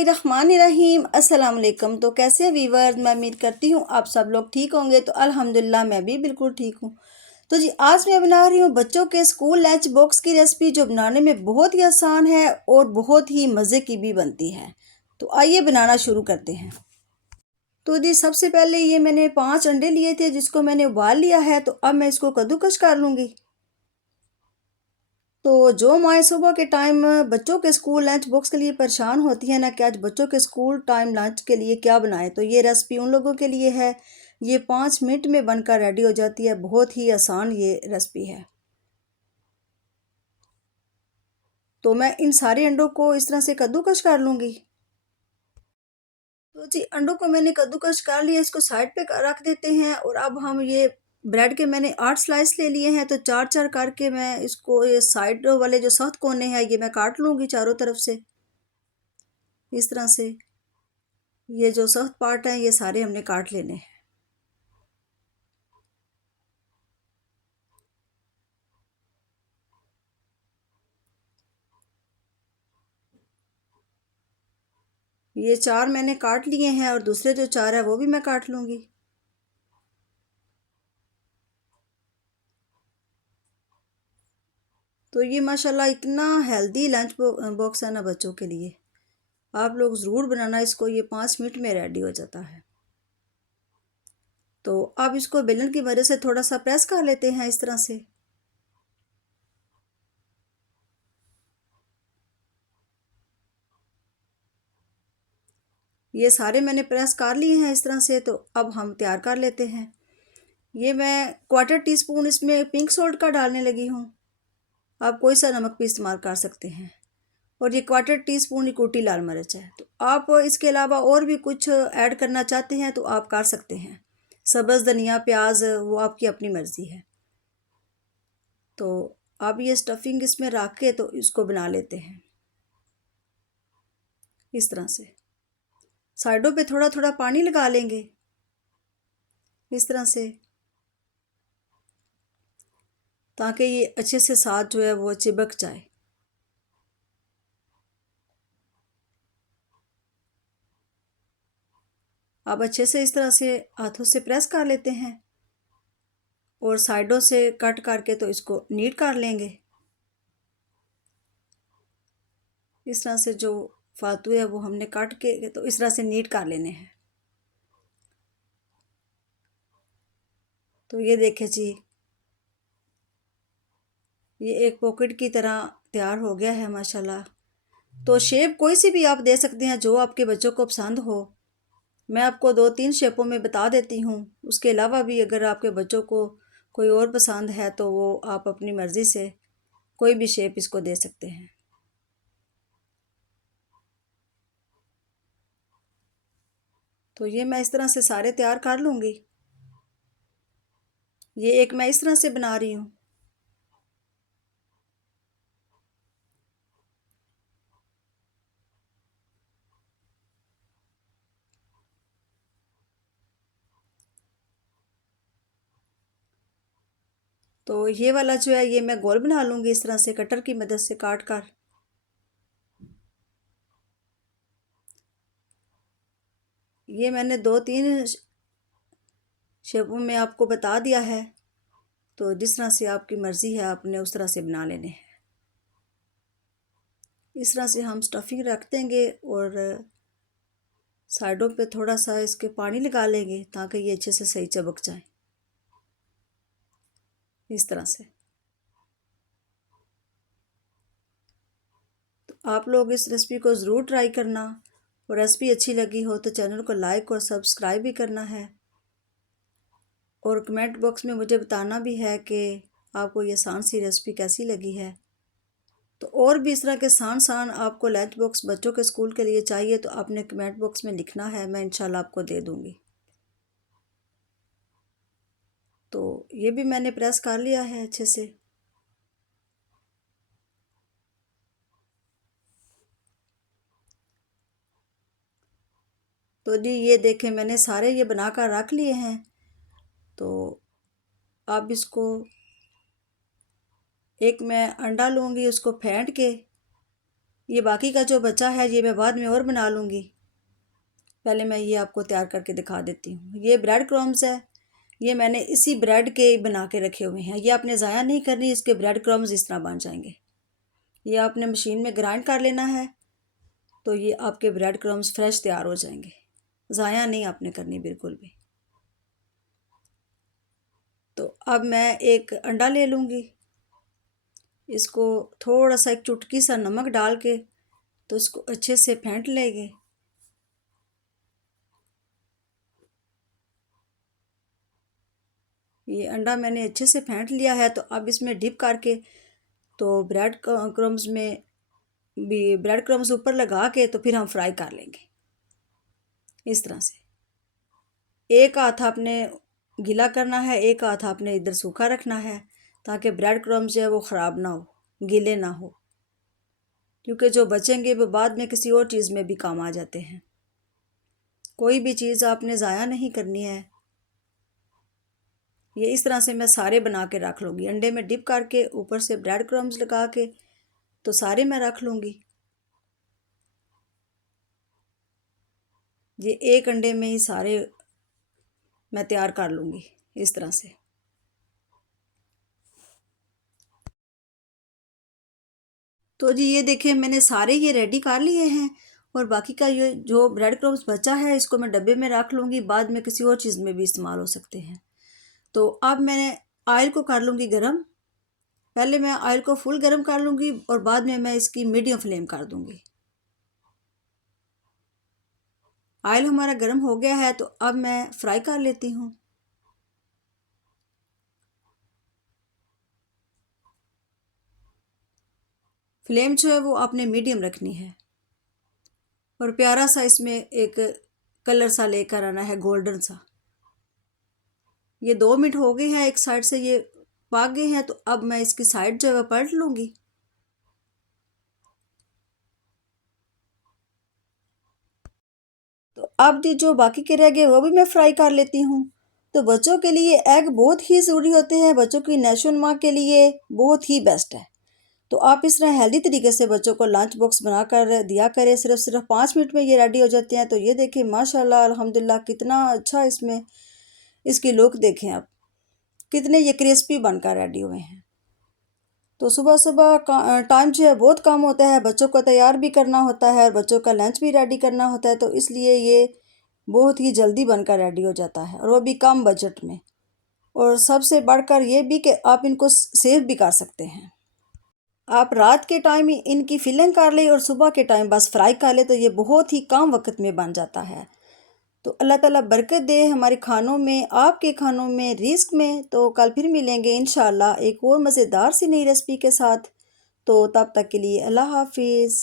बिस्मिल्लाहिर्रहमानिर्रहीम अस्सलाम वालेकुम। तो कैसे वीवर्स, मैं उम्मीद करती हूँ आप सब लोग ठीक होंगे। तो अल्हम्दुलिल्लाह मैं भी बिल्कुल ठीक हूँ। तो जी आज मैं बना रही हूँ बच्चों के स्कूल लंच बॉक्स की रेसिपी, जो बनाने में बहुत ही आसान है और बहुत ही मज़े की भी बनती है। तो आइए बनाना शुरू करते हैं। तो जी सबसे पहले ये मैंने 5 अंडे लिए थे, जिसको मैंने उबाल लिया है। तो अब मैं इसको कद्दूकस कर लूँगी। तो जो माएँ सुबह के टाइम बच्चों के स्कूल लंच बॉक्स के लिए परेशान होती हैं ना कि आज बच्चों के स्कूल टाइम लंच के लिए क्या बनाएं, तो ये रेसिपी उन लोगों के लिए है। ये 5 मिनट में बनकर रेडी हो जाती है। बहुत ही आसान ये रेसिपी है। तो मैं इन सारे अंडों को इस तरह से कद्दूकस कर लूँगी। तो जी अंडों को मैंने कद्दूकस कर लिया, इसको साइड पे रख देते हैं। और अब हम ये ब्रेड के मैंने 8 स्लाइस ले लिए हैं। तो चार चार करके मैं इसको, ये साइड वाले जो सख्त कोने हैं, ये मैं काट लूँगी चारों तरफ से इस तरह से। ये जो सख्त पार्ट है ये सारे हमने काट लेने हैं। ये 4 मैंने काट लिए हैं और दूसरे जो 4 है वो भी मैं काट लूँगी। तो ये माशाल्लाह इतना हेल्दी लंच बॉक्स है ना बच्चों के लिए। आप लोग ज़रूर बनाना इसको, ये 5 मिनट में रेडी हो जाता है। तो अब इसको बेलन की मदद से थोड़ा सा प्रेस कर लेते हैं इस तरह से। ये सारे मैंने प्रेस कर लिए हैं इस तरह से। तो अब हम तैयार कर लेते हैं। ये मैं ¼ टी स्पून इसमें पिंक सॉल्ट का डालने लगी हूँ। आप कोई सा नमक भी इस्तेमाल कर सकते हैं। और ये ¼ टी स्पून ही कुटी लाल मिर्च है। तो आप इसके अलावा और भी कुछ ऐड करना चाहते हैं तो आप कर सकते हैं। सब्ज़ धनिया प्याज वो आपकी अपनी मर्ज़ी है। तो अब ये स्टफिंग इसमें रख के तो इसको बना लेते हैं इस तरह से। साइडों पे थोड़ा थोड़ा पानी लगा लेंगे इस तरह से, ताकि ये अच्छे से साथ जो है वो चिपक जाए। अब अच्छे से इस तरह से हाथों से प्रेस कर लेते हैं और साइडों से कट करके तो इसको नीट कर लेंगे इस तरह से। जो फालतू है वो हमने काट के तो इस तरह से नीट कर लेने हैं। तो ये देखें जी, ये एक पॉकेट की तरह तैयार हो गया है माशाल्लाह। तो शेप कोई सी भी आप दे सकते हैं जो आपके बच्चों को पसंद हो। मैं आपको 2-3 शेपों में बता देती हूँ। उसके अलावा भी अगर आपके बच्चों को कोई और पसंद है तो वो आप अपनी मर्ज़ी से कोई भी शेप इसको दे सकते हैं। तो ये मैं इस तरह से सारे तैयार कर लूँगी। ये एक मैं इस तरह से बना रही हूँ। तो ये वाला जो है ये मैं गोल बना लूँगी इस तरह से, कटर की मदद से काट कर। ये मैंने 2-3 शेपों में आपको बता दिया है। तो जिस तरह से आपकी मर्ज़ी है आपने उस तरह से बना लेने हैं। इस तरह से हम स्टफिंग रख देंगे और साइडों पे थोड़ा सा इसके पानी लगा लेंगे ताकि ये अच्छे से सही चपक जाए इस तरह से। तो आप लोग इस रेसिपी को ज़रूर ट्राई करना। और रेसिपी अच्छी लगी हो तो चैनल को लाइक और सब्सक्राइब भी करना है। और कमेंट बॉक्स में मुझे बताना भी है कि आपको ये आसान सी रेसिपी कैसी लगी है। तो और भी इस तरह के आसान आपको लंच बॉक्स बच्चों के स्कूल के लिए चाहिए तो आपने कमेंट बॉक्स में लिखना है, मैं इंशाल्लाह आपको दे दूँगी। तो ये भी मैंने प्रेस कर लिया है अच्छे से। तो जी ये देखें मैंने सारे ये बनाकर रख लिए हैं। तो अब इसको एक मैं अंडा लूँगी, उसको फेंट के ये बाकी का जो बचा है ये मैं बाद में और बना लूँगी। पहले मैं ये आपको तैयार करके दिखा देती हूँ। ये ब्रेड क्रम्स है, ये मैंने इसी ब्रेड के बना के रखे हुए हैं। ये आपने ज़ाया नहीं करनी, इसके ब्रेड क्रम्स इस तरह बन जाएंगे। ये आपने मशीन में ग्राइंड कर लेना है तो ये आपके ब्रेड क्रम्स फ्रेश तैयार हो जाएंगे। ज़ाया नहीं आपने करनी बिल्कुल भी। तो अब मैं एक अंडा ले लूँगी, इसको थोड़ा सा एक चुटकी सा नमक डाल के तो इसको अच्छे से फेंट लेंगे। ये अंडा मैंने अच्छे से फेंट लिया है। तो अब इसमें डिप करके तो ब्रेड क्रम्स में भी ब्रेड क्रम्स ऊपर लगा के तो फिर हम फ्राई कर लेंगे इस तरह से। एक हाथ आपने गीला करना है, एक हाथ आपने इधर सूखा रखना है ताकि ब्रेड क्रम्स जो है वो ख़राब ना हो, गीले ना हो, क्योंकि जो बचेंगे वो बाद में किसी और चीज़ में भी काम आ जाते हैं। कोई भी चीज़ आपने ज़ाया नहीं करनी है। ये इस तरह से मैं सारे बना के रख लूँगी। अंडे में डिप करके ऊपर से ब्रेड क्रम्स लगा के तो सारे मैं रख लूँगी। ये एक अंडे में ही सारे मैं तैयार कर लूँगी इस तरह से। तो जी ये देखिए मैंने सारे ये रेडी कर लिए हैं और बाकी का ये जो ब्रेड क्रम्स बचा है इसको मैं डब्बे में रख लूँगी, बाद में किसी और चीज़ में भी इस्तेमाल हो सकते हैं। तो अब मैंने ऑयल को कर लूँगी गरम। पहले मैं ऑयल को फुल गरम कर लूँगी और बाद में मैं इसकी मीडियम फ्लेम कर दूँगी। ऑयल हमारा गर्म हो गया है तो अब मैं फ्राई कर लेती हूँ। फ्लेम जो है वो आपने मीडियम रखनी है और प्यारा सा इसमें एक कलर सा लेकर आना है, गोल्डन सा। ये 2 मिनट हो गए हैं, एक साइड से ये पक गए हैं तो अब मैं इसकी साइड जो है वह पलट लूँगी। तो अब जो बाकी के रह गए वो भी मैं फ्राई कर लेती हूँ। तो बच्चों के लिए एग बहुत ही ज़रूरी होते हैं, बच्चों की नशोनुमा के लिए बहुत ही बेस्ट है। तो आप इस तरह हेल्दी तरीके से बच्चों को लंच बॉक्स बना कर दिया करें। सिर्फ 5 मिनट में ये रेडी हो जाते हैं। तो ये देखें माशाल्लाह अल्हम्दुलिल्लाह कितना अच्छा इसमें इसकी लुक देखें आप, कितने ये क्रिस्पी बनकर रेडी हुए हैं। तो सुबह सुबह टाइम जो है बहुत कम होता है, बच्चों को तैयार भी करना होता है और बच्चों का लंच भी रेडी करना होता है, तो इसलिए ये बहुत ही जल्दी बनकर रेडी हो जाता है और वो भी कम बजट में। और सबसे बढ़कर ये भी कि आप इनको सेव भी कर सकते हैं। आप रात के टाइम ही इनकी फिलिंग कर लें और सुबह के टाइम बस फ्राई कर लें तो ये बहुत ही कम वक्त में बन जाता है। तो अल्लाह ताला बरकत दे हमारे खानों में, आपके खानों में, रिस्क में। तो कल फिर मिलेंगे इंशाल्लाह एक और मज़ेदार सी नई रेसिपी के साथ। तो तब तक के लिए अल्लाह हाफिज़।